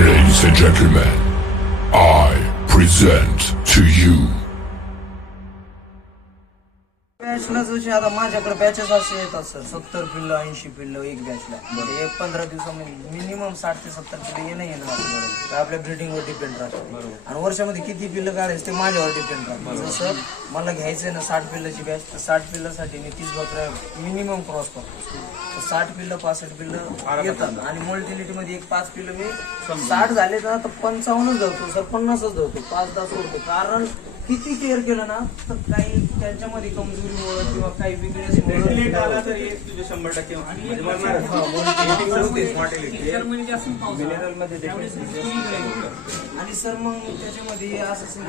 Ladies and gentlemen, I present to you. बॅचला जसे आता माझ्याकडे बॅचेस असे येतात सर 70 पिल्लं 80 पिल्लं एक बॅचला. म्हणजे 15 दिवसामध्ये मिनिमम 60 ते 70 पिल्लं येणं बरोबर आपल्या ब्रिडिंगवर डिपेंड राहतं. आणि वर्षामध्ये किती पिल्लं काढायचे ते माझ्यावर डिपेंड राहतं. जसं मला घ्यायचंय ना 60 पिल्लाची बॅच तर 60 पिल्लासाठी मी 30 बकऱ्या मिनिमम क्रॉस करतो. 60 पिल्लं 65 पिल्लं येतात आणि मोल्टिलिटी मध्ये एक 5 पिल्लं मी 60 झाले ना तर 55च धरतो सर 50च धरतो 5-10 सोडतो. कारण किती केअर केलं ना तर काही त्यांच्यामध्ये कमजोरीमुळे किंवा काही विकनेसमुळे तुझे 100% आणि सर मग त्याच्यामध्ये असं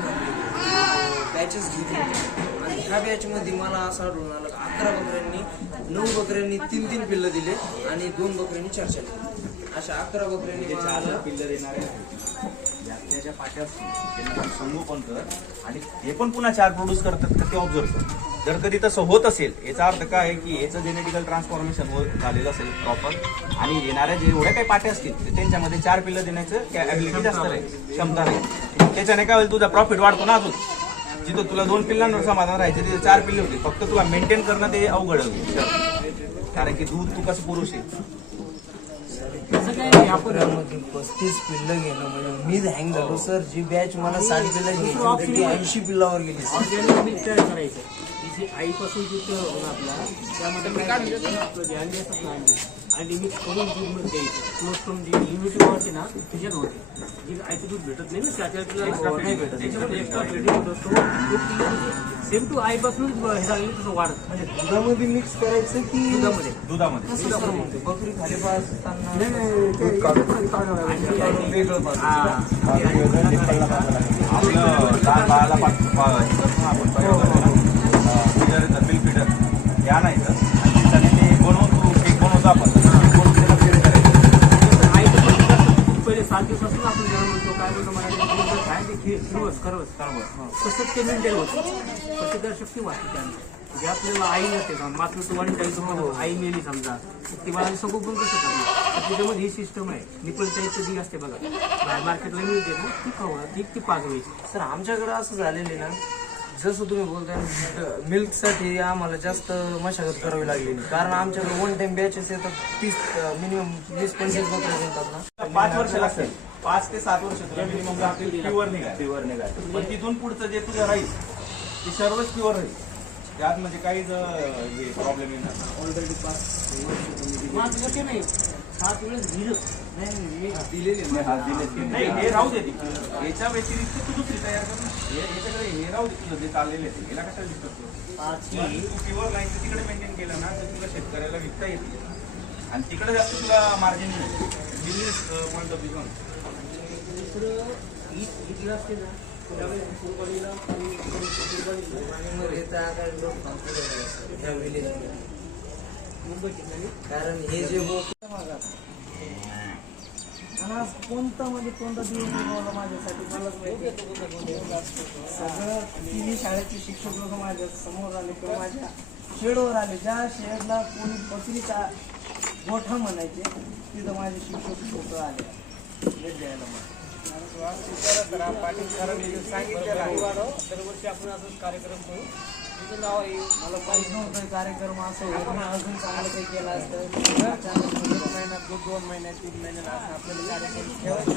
बॅचेस घेतले आणि ह्या बॅच मध्ये मला असं आढळून आलं 11 बकऱ्यांनी 9 बकऱ्यांनी 3-3 पिल्लं दिले आणि 2 बकऱ्यांनी 4 दिले. अशा 11 बकऱ्यांनी पिल्लर येणार आहे त्याच्या पाट्या त्यांना संगोपन कर आणि हे पण पुन्हा 4 प्रोड्यूस करतात का ते ऑब्झर्व कर. जर कधी तसं होत असेल याचा अर्थ काय आहे की याचं जेनेटिकल ट्रान्सफॉर्मेशन झालेलं असेल प्रॉपर आणि येणाऱ्या जे एवढ्या काही पाट्या असतील ते त्यांच्यामध्ये 4 पिल्लं देण्याचं ॲबिलिटी जास्त राहील क्षमता राहील. त्याच्याने काय होईल तुझा प्रॉफिट वाढतो ना. अजून जिथं तुला 2 पिल्लांवर समाधान राहायचं तिथे 4 पिल्ले होते. फक्त तुला मेंटेन करणं ते अवघड होईल कारण की दूध तू कसं पुरुष आहे. आपण 35 पिल्लं घेणं म्हणजे मीच हँग झालो सर. जी बॅच मला 60 पिल्लं घ्यायची 80 पिल्लावर गेली. आईपासून दूध आपला त्यामध्ये मी काढून देतो आपलं जे अंडी असतात ना अंडी मिक्स करून दूध द्यायचं. क्लोज करून जी इम्युनिटी होते ना त्याच्यात होते जी आईचं दूध भेटत नाही ना त्याच्यावर नाही भेटत त्याच्यामध्ये एक्स्ट्रा भेटत होतो सेम टू आईपासूनच हे झालेलं तसं वाढत म्हणजे दुधामध्ये मिक्स करायचं की दुधामध्ये बकरी खाली पाजताना आपलं बाळाला बिल फिडर हे आणायचं आणि त्याने ते बनवतो आपण पहिले 7 दिवसापासून आपण जेव्हा म्हणतो काय म्हणतो मराठी काय ते खरवस तसंच ते मेंटेन होतं. प्रतिकारशक्ती वाटते त्यांना जे आपल्याला आई नसते का मातृत्व आणि काही आई मेली समजा ती मला संगोपन कसं करणार तर त्याच्यामध्ये ही सिस्टम आहे. निपलच्या जी असते बघा बाहेर मार्केटला मिळते ना ती खवळा ती पाजवायची. सर आमच्याकडे असं झालेलं ना जसं तुम्ही बोलताय मिल्कसाठी आम्हाला जास्त मशागत करावी लागली कारण आमच्याकडे 1 टाइम बॅचेस येतात 30 मिनिमम 20-25 बकऱ्या येतात ना. 5 वर्ष लागतील 5 ते 7 वर्ष तुला मिनिमम लागतील प्युअर निघाय. पण तिथून पुढचं जे तुझं राहील ते सर्वच प्युअर राहील. त्यात म्हणजे काहीच प्रॉब्लेम येणार. ऑलरेडी 5 ते नाही 7 वेळेस दिलं दिलेले नाही हे राहू दे. याच्या व्यतिरिक्त तू दुसरी तयार कर. याच्याकडे हे राहू दे तुझं जे चाललेलं आहे याला कशाला डिस्टर्ब करतो. तू प्युअर लाईन तिकडे मेंटेन केलं ना तर तुला शेतकऱ्याला विकता येते आणि तिकडे जास्त तुला मार्जिन मिळते. बिझनेस पॉईंट ऑफ व्ह्यू इथलं असते ना कारण हे जे कोणता म्हणजे कोणता दिवस निघाला माझ्यासाठी मलाच माहिती. सगळं तिन्ही शाळेचे शिक्षक लोक माझ्या समोर आले किंवा माझ्या शेडवर आले. ज्या शेडला कोणी बकरीचा गोठा म्हणायचे तिथं माझे शिक्षक लोक आले भेट द्यायला. दरवर्षी आपण असंच कार्यक्रम करू. मला माहीत नव्हतं कार्यक्रम असं होत नाही. अजून चांगलं काही केलं असतं 1 महिन्यात 2 महिन्यात 3 महिन्यात असं आपल्याला कार्यक्रम ठेवायचे.